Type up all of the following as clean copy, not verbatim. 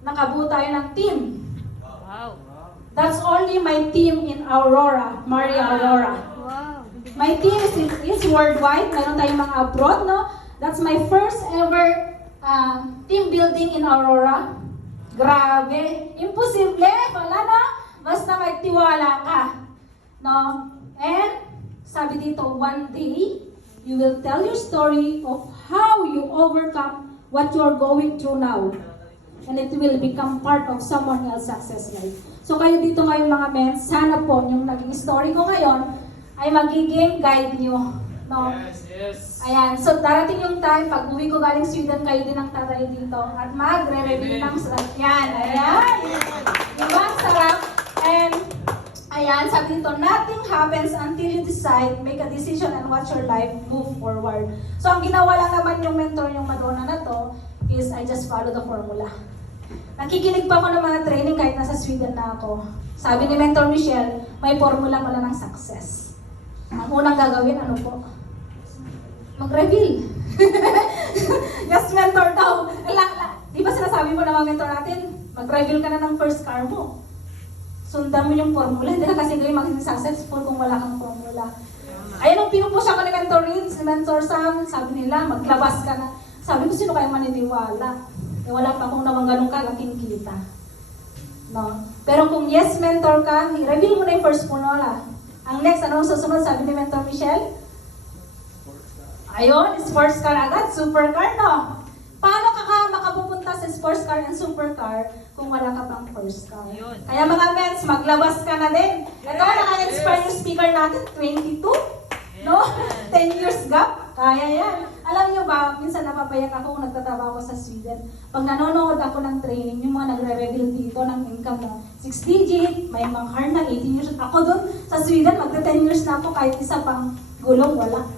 nakabuo tayo ng team. Wow. That's only my team in Aurora, Maria Aurora. Wow. My team is worldwide. Meron tayong mga abroad, no? That's my first ever team building in Aurora. Grabe. Imposible. Wala na. Basta magtiwala ka. No? And, sabi dito, one day, you will tell your story of how you overcome what you're going through now. And it will become part of someone else's success life. So kayo dito ngayon mga men, sana po yung naging story ko ngayon ay magiging guide nyo. No? Yes. Ayan, so darating yung time, pag uwi ko galing Sweden, kayo din ang tatay dito at magre-review ng sasakyan. Ayan! Diba? Sarap. And, ayan, sabi dito, nothing happens until you decide, make a decision and watch your life move forward. So, ang ginawa lang naman yung mentor yung Madonna na to is I just follow the formula. Nakikinig pa ako ng mga training kahit nasa Sweden na ako. Sabi ni Mentor Michelle, may formula pala ng success. Ang unang gagawin, ano po? Mag-reveal. Yes, mentor daw. Di ba sinasabi mo na mga mentor natin, mag-reveal ka na ng first car mo. Sundan mo yung formula. Hindi ka kasi galing maging successful kung wala kang formula. Ayun, nung pinupush ako ni Mentor Reed, si Mentor Sam, sabi nila, maglabas ka na. Sabi ko, sino kayong maniniwala? Eh, wala pa akong naman ganun kalaking kita. No? Pero kung yes, mentor ka, i-reveal mo na yung first formula. Ang next, anong susunod? Sabi ni Mentor Michelle? Ayun, sports car agad, supercar, no? Paano ka makapupunta sa sports car and supercar kung wala ka pang first car? Ayun. Kaya mga mens, maglabas ka na din. Ito, naka-inspire yung speaker natin, 22, no? 10 years gap, kaya yan. Alam niyo ba, minsan napapayak ako kung nagtatrabaho ako sa Sweden. Pag nanonood ako ng training, yung mga nagre-reveal dito ng income mo, 6 digit, may mga car na 18 years. Ako doon sa Sweden, magta-10 years na ako kahit isa pang gulong, wala.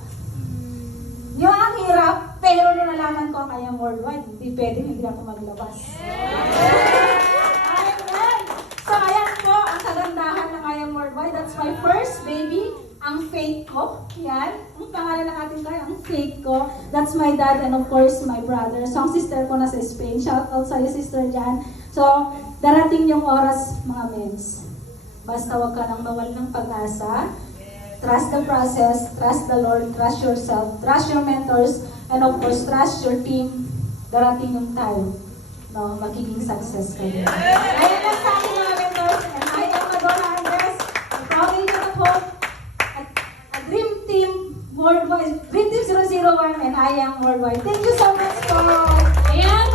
Yung ang hirap, pero nung nalaman ko kaya worldwide, hindi pwede, hindi ako maglabas. Amen! So ayan po, ang kagandahan ng I Am Worldwide. That's my first baby, ang faith ko. Yan, ang pangalan ng ating car, ang faith ko. That's my dad and of course my brother. So ang sister ko nasa Spain. Shout out sa'yo, Sister Jan. So, darating yung oras, mga mens. Basta wag ka nang mawal ng pag-asa. Trust the process, trust the Lord, trust yourself, trust your mentors, and of course, trust your team. Darating yung time, no, magiging success kayo. Ayan lang sa aking mga mentors, and I am Madonna Andres, a proud agent of hope, a dream team worldwide, Dream Team 001, and I am worldwide. Thank you so much po. Ayan,